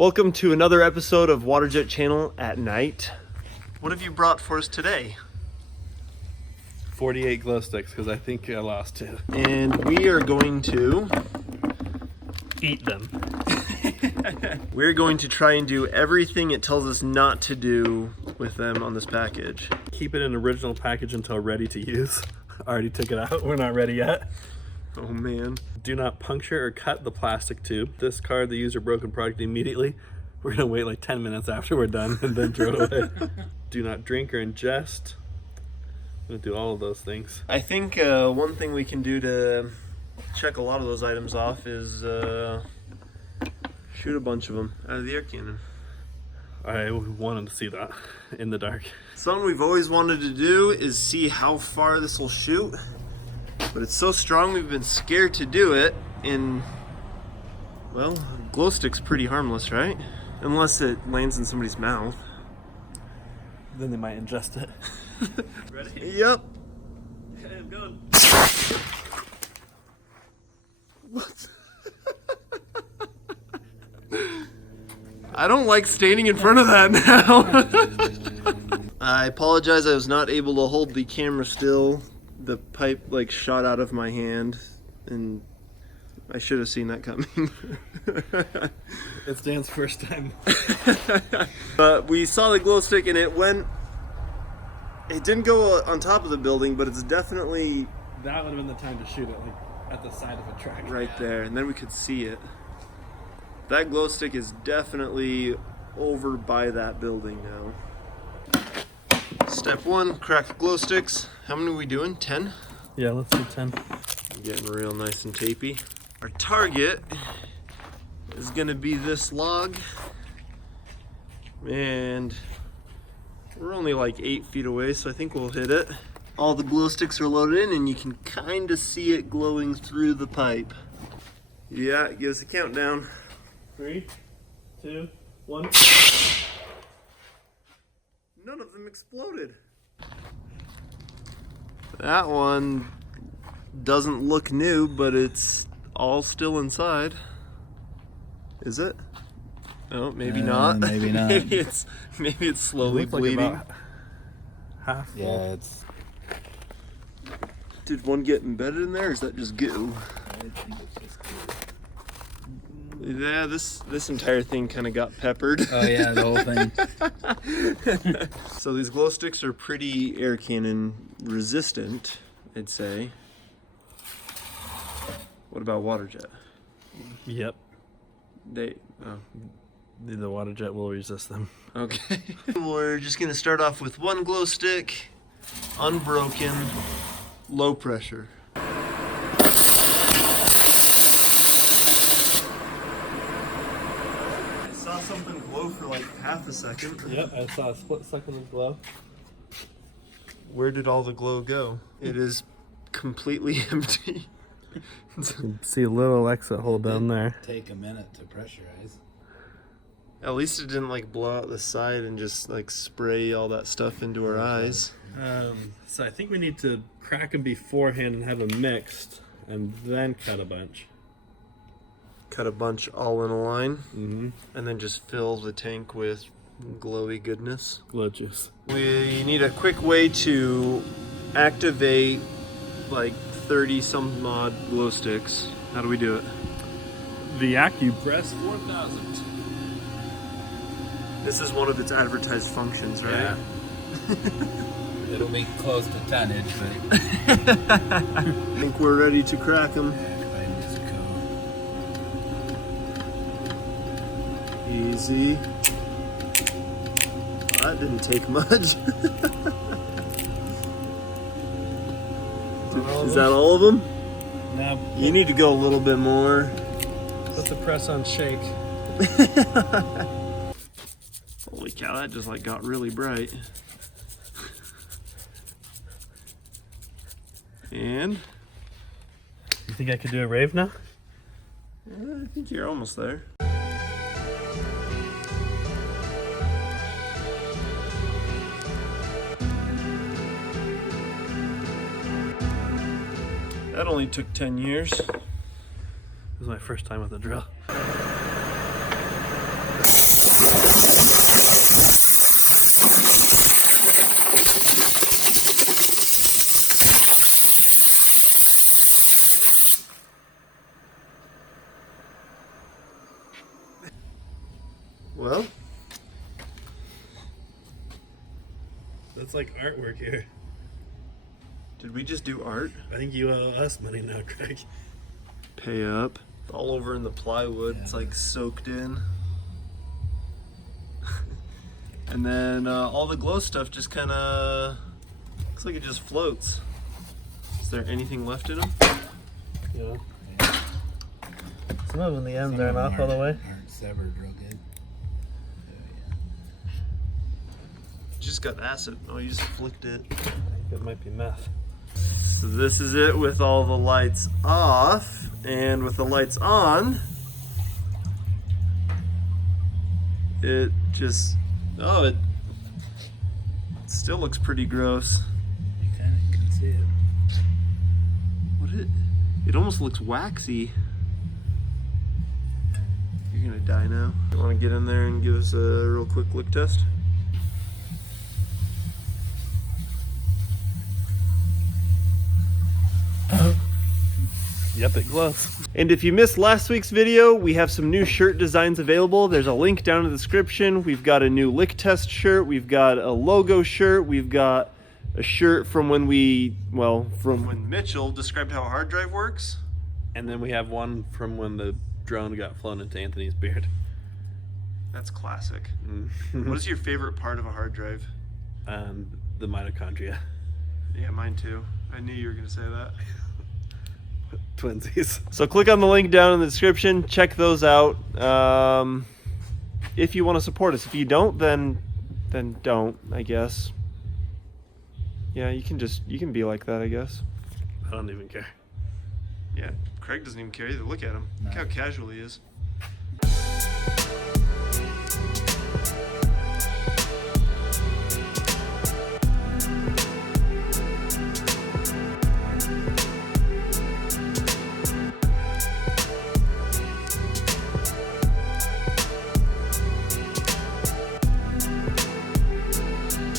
Welcome to another episode of Waterjet Channel at Night. What have you brought for us today? 48 glow sticks, because I think I lost 2. And we are going to Eat them. we're going to try and do everything it tells us not to do with them on this package. Keep it in original package until ready to use. Already took it out. We're not ready yet. Oh man. Do not puncture or cut the plastic tube. Discard the user broken product immediately. We're gonna wait like 10 minutes after we're done and then throw it away. Do not drink or ingest. I'm gonna do all of those things. I think one thing we can do to check a lot of those items off is shoot a bunch of them out of the air cannon. I wanted to see that in the dark. Something we've always wanted to do is see how far this will shoot. But it's so strong we've been scared to do it, and well, glow stick's pretty harmless, right? Unless it lands in somebody's mouth. Then they might ingest it. Ready? Yep. Okay, I'm going. What? I don't like standing in front of that now. I apologize, I was not able to hold the camera still. The pipe like shot out of my hand and I should have seen that coming. It's Dan's first time. But we saw the glow stick and it didn't go on top of the building, but it's definitely That would have been the time to shoot it, like at the side of a track. right there, and then we could see it. That glow stick is definitely over by that building now. Step 1, crack the glow sticks. How many are we doing? 10? Yeah, let's do 10. Getting real nice and tapey. Our target is gonna be this log. And we're only like 8 feet away, so I think we'll hit it. All the glow sticks are loaded in and you can kind of see it glowing through the pipe. Yeah, give us a countdown. 3, 2, 1. None of them exploded. That one doesn't look new, but it's all still inside. Is it? Oh, maybe not. Maybe not. maybe it's slowly bleeding. Like half full. Yeah, it's. Did one get embedded in there, or is that just goo? I think it's just. Yeah, this entire thing kind of got peppered. Oh yeah, the whole thing. So these glow sticks are pretty air cannon resistant, I'd say. What about Waterjet? Yep. The Waterjet will resist them. Okay. We're just gonna start off with one glow stick, unbroken, low pressure. I saw something glow for like half a second. Yep, I saw a split second of glow. Where did all the glow go? It is completely empty. See a little exit hole down there. Take a minute to pressurize. At least it didn't like blow out the side and just like spray all that stuff into our eyes. So I think we need to crack them beforehand and have them mixed, and then cut a bunch. Cut a bunch all in a line, Mm-hmm. and then just fill the tank with glowy goodness. Glow juice. We need a quick way to activate like 30 some odd glow sticks. How do we do it? The AccuPress 4000. This is one of its advertised functions, right? Yeah. It'll be close to tonnage, but. I think we're ready to crack them. Easy. That didn't take much. Is that all of them? Now You need to go a little bit more. put the press on shake. Holy cow, that just like got really bright. And You think I could do a rave now? I think you're almost there. That only took 10 years. This is my first time with a drill. Well, That's like artwork here. did we just do art? I think you owe us money now, Craig. Pay up. All over in the plywood. Yeah. It's like soaked in. And then all the glow stuff just kind of looks like it just floats. Is there anything left in them? Yeah. Yeah. Some of them, the ends Some aren't of them off all the way. Aren't severed real good. So, Just got acid. Oh, you just flicked it. I think it might be meth. So this is it with all the lights off, and with the lights on, it just, oh, it still looks pretty gross. You kind of can see it. What it almost looks waxy. You're gonna die now. You wanna get in there and give us a real quick look test? Yep, it glows. And if you missed last week's video, we have some new shirt designs available. There's a link down in the description. We've got a new lick test shirt. We've got a logo shirt. We've got a shirt from when when Mitchell described how a hard drive works. And then we have one from when the drone got flown into Anthony's beard. That's classic. What is your favorite part of a hard drive? The mitochondria. Yeah, mine too. I knew you were gonna say that. Twinsies. So click on the link down in the description. Check those out. If you want to support us. If you don't, then don't, I guess. Yeah, you can be like that, I guess. I don't even care. Yeah, Craig doesn't even care either. Look at him. Look how casual he is.